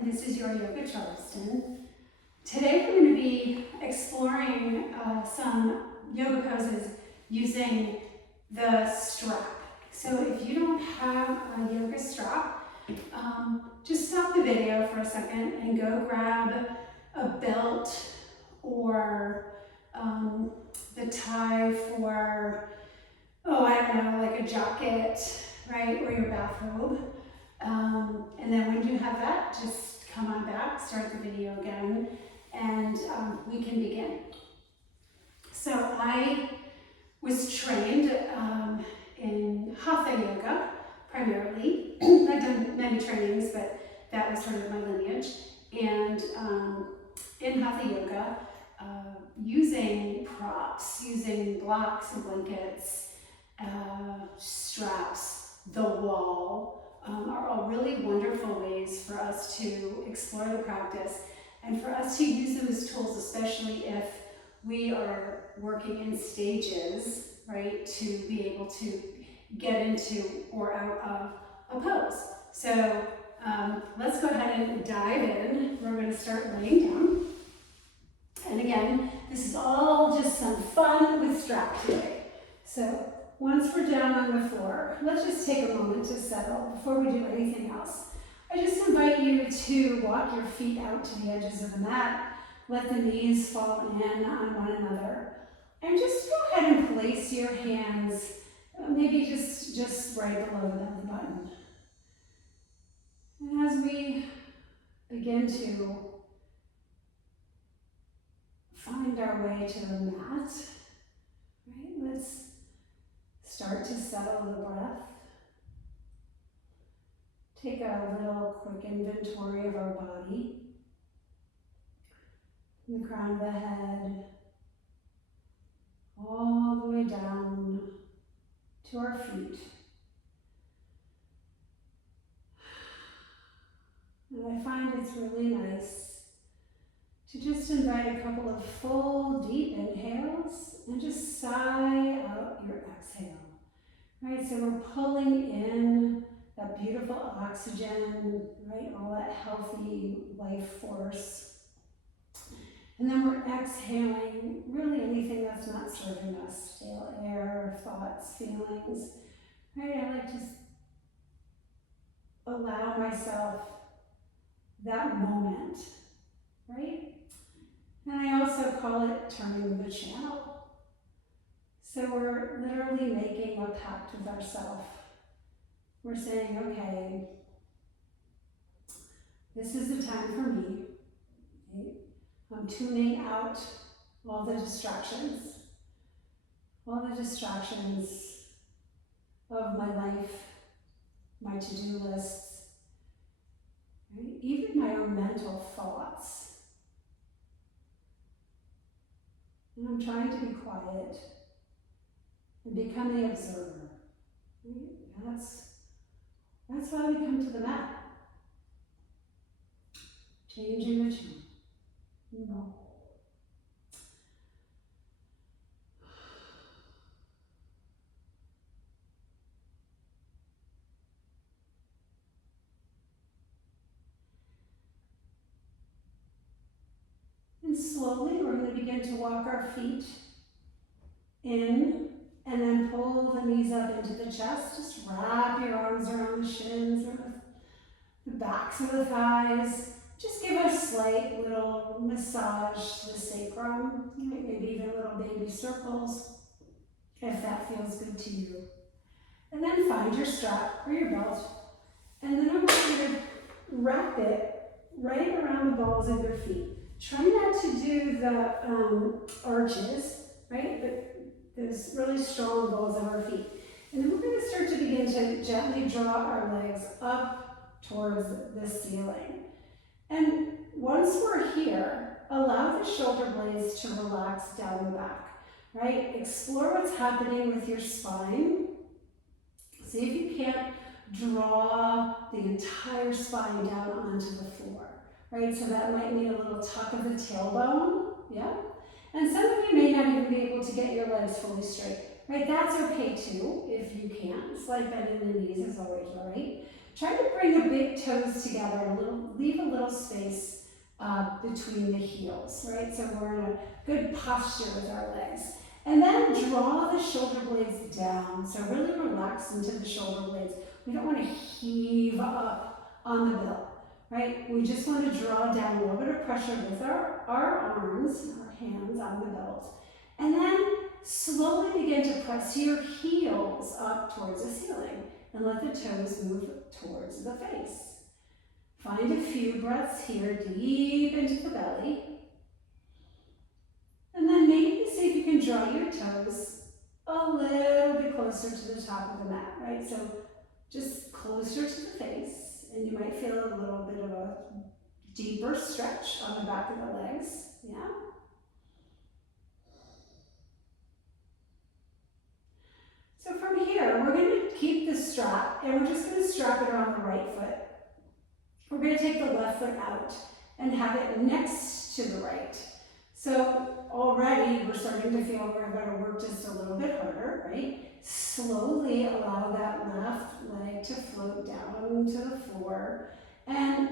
and this is your yoga Charleston. Today we're going to be exploring some yoga poses using the strap. So if you don't have a yoga strap, just stop the video for a second and go grab a belt or the tie for, I don't know, like a jacket, right, or your bathrobe. And then when you have that, just come on back, start the video again, and we can begin. So I was trained in Hatha yoga primarily. I've done many trainings, but that was sort of my lineage. And in Hatha yoga, using props, using blocks and blankets, straps, the wall, are all really wonderful ways for us to explore the practice and for us to use them as tools, especially if we are working in stages, right, to be able to get into or out of a pose. So let's go ahead and dive in. We're going to start laying down. And again, this is all just some fun with strap today. So once we're down on the floor, let's just take a moment to settle before we do anything else. I just invite you to walk your feet out to the edges of the mat. Let the knees fall in on one another. And just go ahead and place your hands, maybe just right below the belly button. And as we begin to find our way to the mat, right, let's start to settle the breath. Take a little quick inventory of our body. From the crown of the head, all the way down to our feet. And I find it's really nice to just invite a couple of full, deep inhales and just sigh out your exhale. Right, so we're pulling in that beautiful oxygen, right, all that healthy life force. And then we're exhaling really anything that's not serving us, stale air, thoughts, feelings. Right, I like to allow myself that moment, right? And I also call it turning the channel. So we're literally making a pact with ourselves. We're saying, okay, this is the time for me. Okay? I'm tuning out all the distractions of my life, my to-do lists, right? Even my own mental thoughts. And I'm trying to be quiet and become the observer. Right? That's why we come to the mat. Changing the channel. No. And slowly we're going to begin to walk our feet in and then pull the knees up into the chest. Just wrap your arms around the shins or the backs of the thighs. Just give a slight little massage to the sacrum, maybe even little baby circles, if that feels good to you. And then find your strap or your belt, and then I want you to wrap it right around the balls of your feet. Try not to do the arches, right, but those really strong balls of our feet. And then we're going to start to begin to gently draw our legs up towards the ceiling. And once we're here, allow the shoulder blades to relax down the back, right? Explore what's happening with your spine. See if you can't draw the entire spine down onto the floor, right? So that might mean a little tuck of the tailbone, yeah? And some of you may not even be able to get your legs fully straight, right? That's okay too, if you can't. Slight bend in the knees is always right. Try to bring the big toes together, leave a little space between the heels, right? So we're in a good posture with our legs. And then draw the shoulder blades down. So really relax into the shoulder blades. We don't want to heave up on the belt, right? We just want to draw down a little bit of pressure with our arms, our hands on the belt. And then slowly begin to press your heels up towards the ceiling and let the toes move towards the face. Find a few breaths here, deep into the belly. And then maybe see if you can draw your toes a little bit closer to the top of the mat, right? So just closer to the face, and you might feel a little bit of a deeper stretch on the back of the legs, yeah? So from here, we're going to keep the strap, and we're just going to strap it around the right foot. We're going to take the left foot out and have it next to the right. So already we're starting to feel we're going to work just a little bit harder, right? Slowly allow that left leg to float down to the floor. And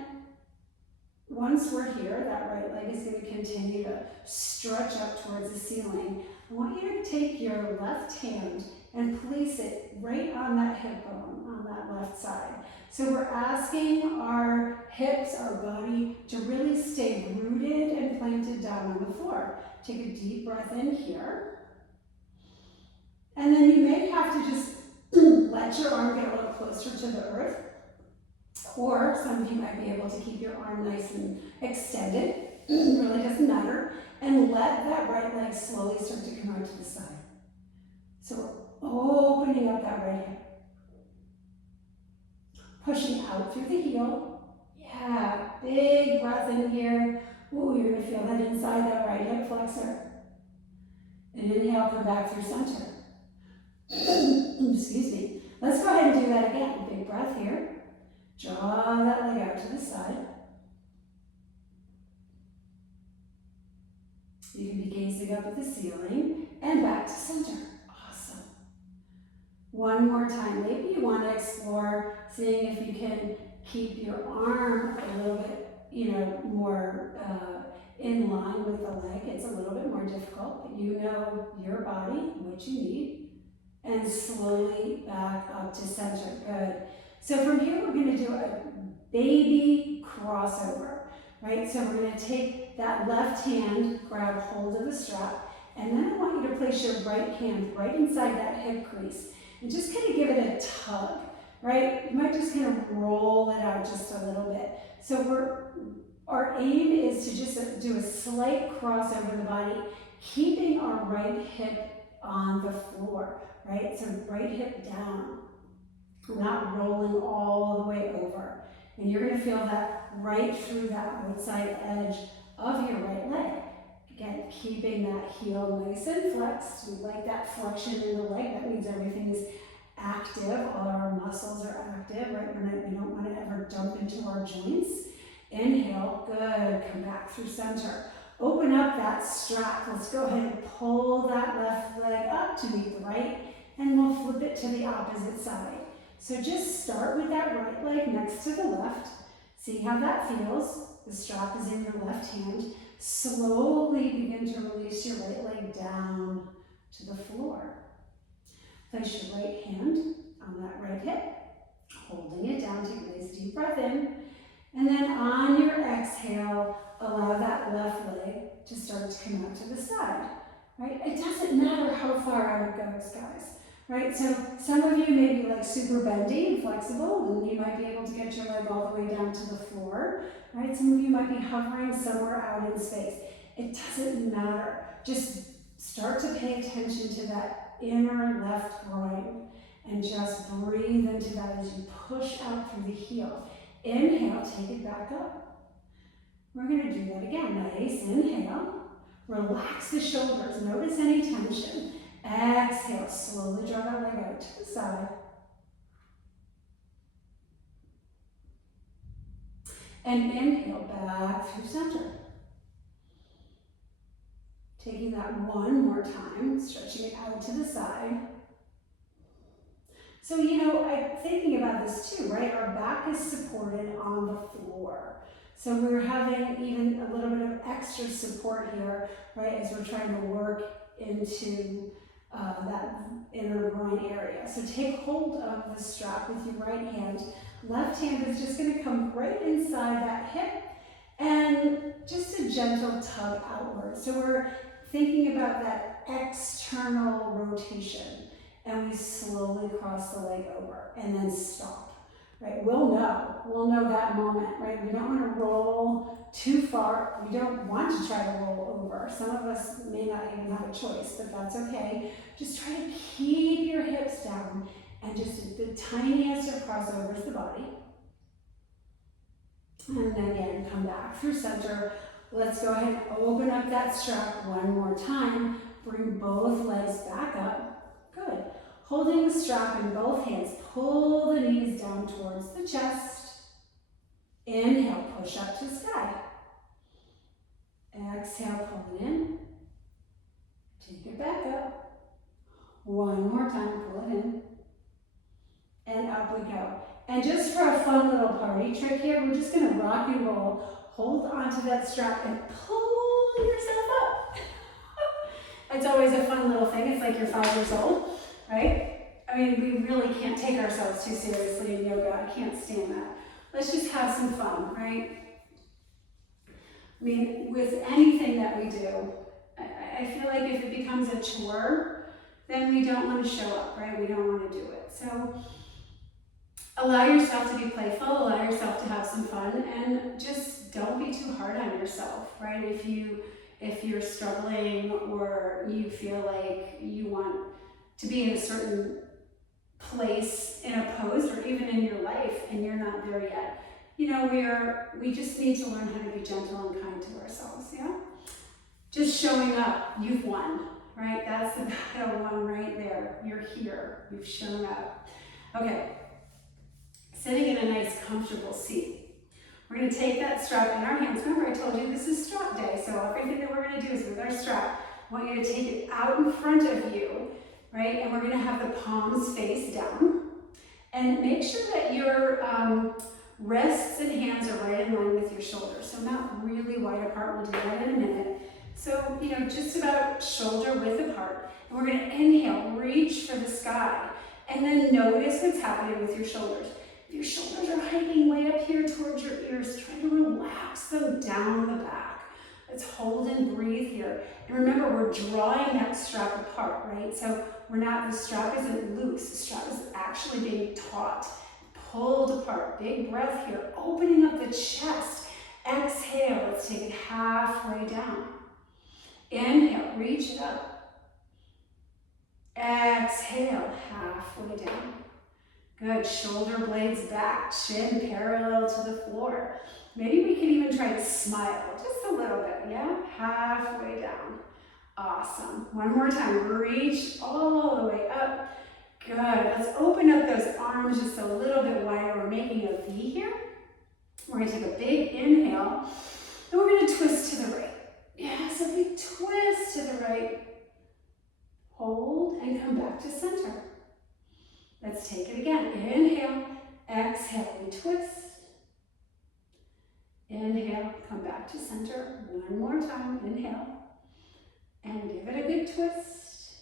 once we're here, that right leg is going to continue to stretch up towards the ceiling. I want you to take your left hand and place it right on that hip bone on that left side. So we're asking our hips, our body, to really stay rooted and planted down on the floor. Take a deep breath in here. And then you may have to just let your arm get a little closer to the earth. Or some of you might be able to keep your arm nice and extended. It really doesn't matter. And let that right leg slowly start to come out to the side. So we're opening up that right hip. Pushing out through the heel. Yeah, big breath in here. Ooh, you're going to feel that inside that right hip flexor. And inhale, come back through center. Excuse me. Let's go ahead and do that again. Big breath here. Draw that leg out to the side. You can be gazing up at the ceiling and back to center. Awesome. One more time. Maybe you want to explore seeing if you can keep your arm a little bit, more in line with the leg. It's a little bit more difficult, but you know your body, what you need. And slowly back up to center. Good. So from here, we're going to do a baby crossover, right? So we're going to take that left hand, grab hold of the strap, and then I want you to place your right hand right inside that hip crease and just kind of give it a tug, right? You might just kind of roll it out just a little bit. So our aim is to just do a slight cross over the body, keeping our right hip on the floor, right? So right hip down. We're not rolling all the way over. And you're going to feel that right through that outside edge of your right leg. Again, keeping that heel nice and flexed. We like that flexion in the leg. That means everything is active. All our muscles are active, right? We don't want to ever dump into our joints. Inhale, good. Come back through center. Open up that strap. Let's go ahead and pull that left leg up to meet the right, and we'll flip it to the opposite side. So just start with that right leg next to the left. See how that feels. The strap is in your left hand. Slowly begin to release your right leg down to the floor. Place your right hand on that right hip, holding it down. Take a nice deep breath in. And then on your exhale, allow that left leg to start to come out to the side. Right? It doesn't matter how far out it goes, guys. Right, so some of you may be like super bendy and flexible, and you might be able to get your leg all the way down to the floor. Right, some of you might be hovering somewhere out in space. It doesn't matter. Just start to pay attention to that inner left groin and just breathe into that as you push out through the heel. Inhale, take it back up. We're going to do that again. Nice inhale. Relax the shoulders. Notice any tension. Exhale, slowly draw that leg out to the side. And inhale back through center. Taking that one more time, stretching it out to the side. So, I'm thinking about this too, right? Our back is supported on the floor. So we're having even a little bit of extra support here, right, as we're trying to work into that inner groin area. So take hold of the strap with your right hand. Left hand is just going to come right inside that hip and just a gentle tug outward. So we're thinking about that external rotation, and we slowly cross the leg over and then stop. Right, we'll know that moment, right? We don't want to roll too far. We don't want to try to roll over. Some of us may not even have a choice, but that's okay. Just try to keep your hips down and just the tiniest of crossovers the body. And then again, come back through center. Let's go ahead and open up that strap one more time. Bring both legs back up. Good. Holding the strap in both hands, pull the knees down towards the chest. Inhale, push up to sky. Exhale, pull it in. Take it back up. One more time, pull it in. And up we go. And just for a fun little party trick here, we're just gonna rock and roll. Hold onto that strap and pull yourself up. It's always a fun little thing. It's like you're 5 years old. Right? I mean, we really can't take ourselves too seriously in yoga. I can't stand that. Let's just have some fun, right? I mean, with anything that we do, I feel like if it becomes a chore, then we don't want to show up, right? We don't want to do it. So allow yourself to be playful, allow yourself to have some fun, and just don't be too hard on yourself, right? If you're struggling or you feel like you want to be in a certain place in a pose or even in your life and you're not there yet, we just need to learn how to be gentle and kind to ourselves, yeah? Just showing up, you've won, right? That's the battle one right there. You're here, you've shown up. Okay, sitting in a nice comfortable seat. We're gonna take that strap in our hands. Remember I told you this is strap day, so everything that we're gonna do is with our strap. I want you to take it out in front of you, right? And we're gonna have the palms face down. And make sure that your wrists and hands are right in line with your shoulders. So not really wide apart, we'll do that in a minute. So, just about shoulder width apart. And we're gonna inhale, reach for the sky. And then notice what's happening with your shoulders. If your shoulders are hiking way up here towards your ears, try to relax them down the back. Let's hold and breathe here. And remember, we're drawing that strap apart, right? So the strap isn't loose, the strap is actually being taut, pulled apart. Big breath here, opening up the chest. Exhale, let's take it halfway down. Inhale, reach it up. Exhale, halfway down. Good, shoulder blades back, chin parallel to the floor. Maybe we can even try to smile, just a little bit, yeah? Halfway down. Awesome. One more time, reach all the way up. Good, let's open up those arms just a little bit wider. We're making a V here. We're gonna take a big inhale, and we're gonna twist to the right. Yeah, so we twist to the right. Hold and come back to center. Let's take it again. Inhale, exhale, we twist. Inhale, come back to center. One more time, inhale. And give it a good twist.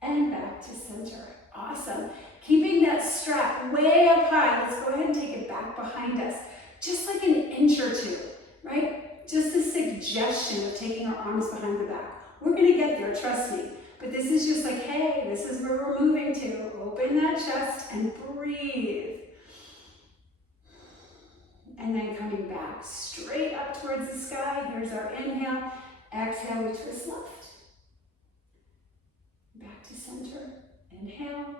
And back to center. Awesome. Keeping that strap way up high. Let's go ahead and take it back behind us. Just like an inch or two, right? Just a suggestion of taking our arms behind the back. We're gonna get there, trust me. But this is just like, hey, this is where we're moving to. Open that chest and breathe. And then coming back straight up towards the sky. Here's our inhale. Exhale, we twist left. Back to center. Inhale.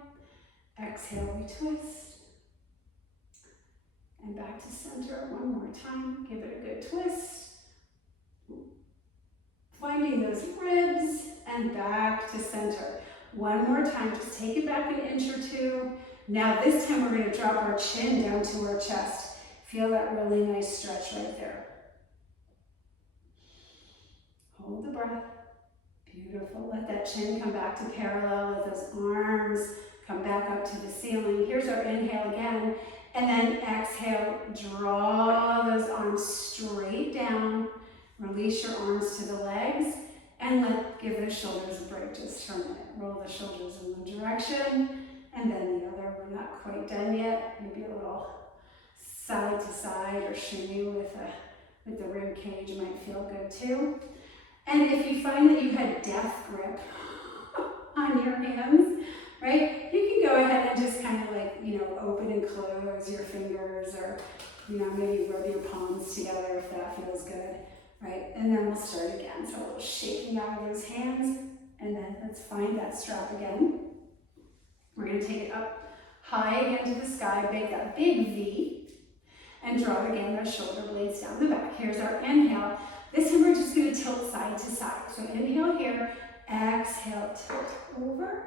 Exhale, we twist. And back to center one more time. Give it a good twist. Finding those ribs and back to center. One more time, just take it back an inch or two. Now this time we're gonna drop our chin down to our chest. Feel that really nice stretch right there. Hold the breath. Beautiful. Let that chin come back to parallel. Let those arms Come back up to the ceiling. Here's our inhale again. And then exhale, draw those arms straight down. Release your arms to the legs and give the shoulders a break just for a minute. Roll the shoulders in one direction and then the other. We're not quite done yet. Maybe a little side to side or shimmy with the rib cage might feel good too. And if you find that you had death grip on your hands, right, you can go ahead and just kind of like, open and close your fingers, or, maybe rub your palms together if that feels good, right? And then we'll start again. So a little shaking out of those hands, and then let's find that strap again. We're going to take it up high again to the sky, make that big V, and draw again those shoulder blades down the back. Here's our inhale. This time we're just going to tilt side to side. So inhale here, exhale, tilt over.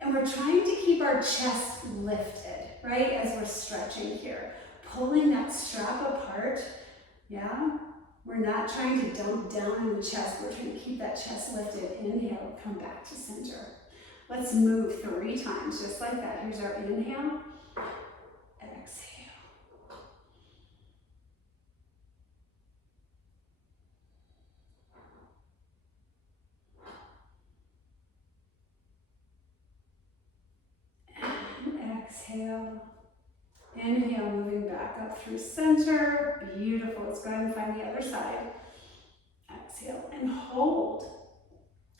And we're trying to keep our chest lifted, right, as we're stretching here. Pulling that strap apart, yeah? We're not trying to dump down in the chest. We're trying to keep that chest lifted. Inhale, come back to center. Let's move 3 times, just like that. Here's our inhale, exhale. Exhale. Inhale, moving back up through center. Beautiful. Let's go ahead and find the other side. Exhale and hold.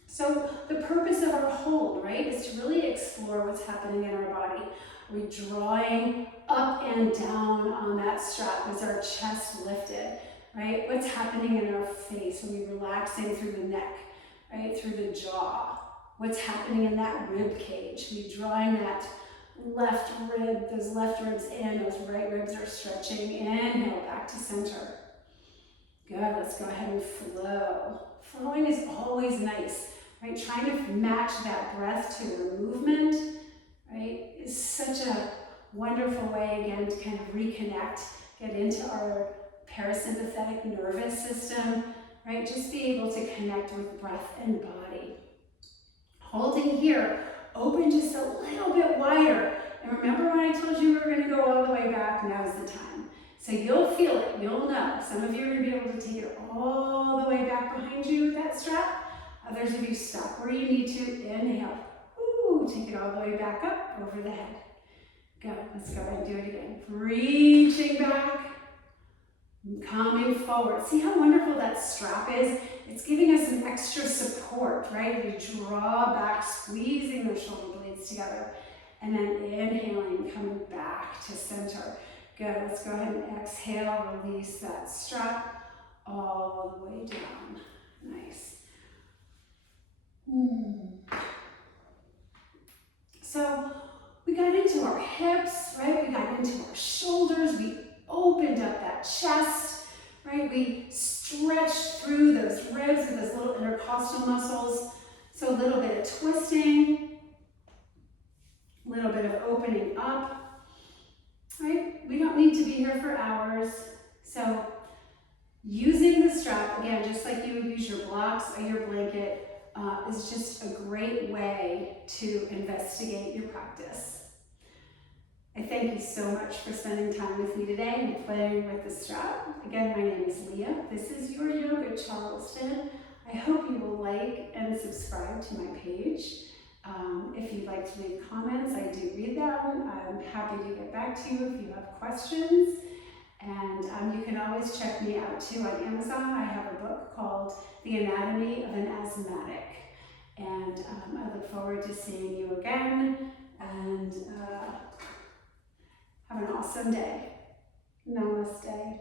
So the purpose of our hold, right, is to really explore what's happening in our body. Are we drawing up and down on that strap? Is our chest lifted, right? What's happening in our face? Are we relaxing through the neck, right, through the jaw? What's happening in that rib cage? Are we drawing that left rib, those left ribs in, those right ribs are stretching. Inhale, back to center. Good, let's go ahead and flow. Flowing is always nice, right? Trying to match that breath to your movement, right, is such a wonderful way, again, to kind of reconnect, get into our parasympathetic nervous system, right? Just be able to connect with breath and body. Holding here, open just a little bit wider. And remember when I told you we were going to go all the way back? Now's the time. So you'll feel it, you'll know. Some of you are going to be able to take it all the way back behind you with that strap. Others of you stop where you need to. Inhale. Ooh, take it all the way back up over the head. Good. Let's go ahead and do it again. Reaching back. Coming forward. See how wonderful that strap is? It's giving us some extra support, right? We draw back, squeezing the shoulder blades together, and then inhaling, coming back to center. Good. Let's go ahead and exhale, release that strap all the way down. Nice. So we got into our hips, right? We got into our shoulders. We opened up that chest, right? We stretched through those ribs with those little intercostal muscles. So a little bit of twisting, a little bit of opening up, right? We don't need to be here for hours. So using the strap, again, just like you would use your blocks or your blanket, is just a great way to investigate your practice. I thank you so much for spending time with me today and playing with the strap. Again, my name is Leah. This is your Yoga Charleston. I hope you will like and subscribe to my page. If you'd like to leave comments, I do read them. I'm happy to get back to you if you have questions. And you can always check me out too on Amazon. I have a book called The Anatomy of an Asthmatic. And I look forward to seeing you again. And have an awesome day. Namaste.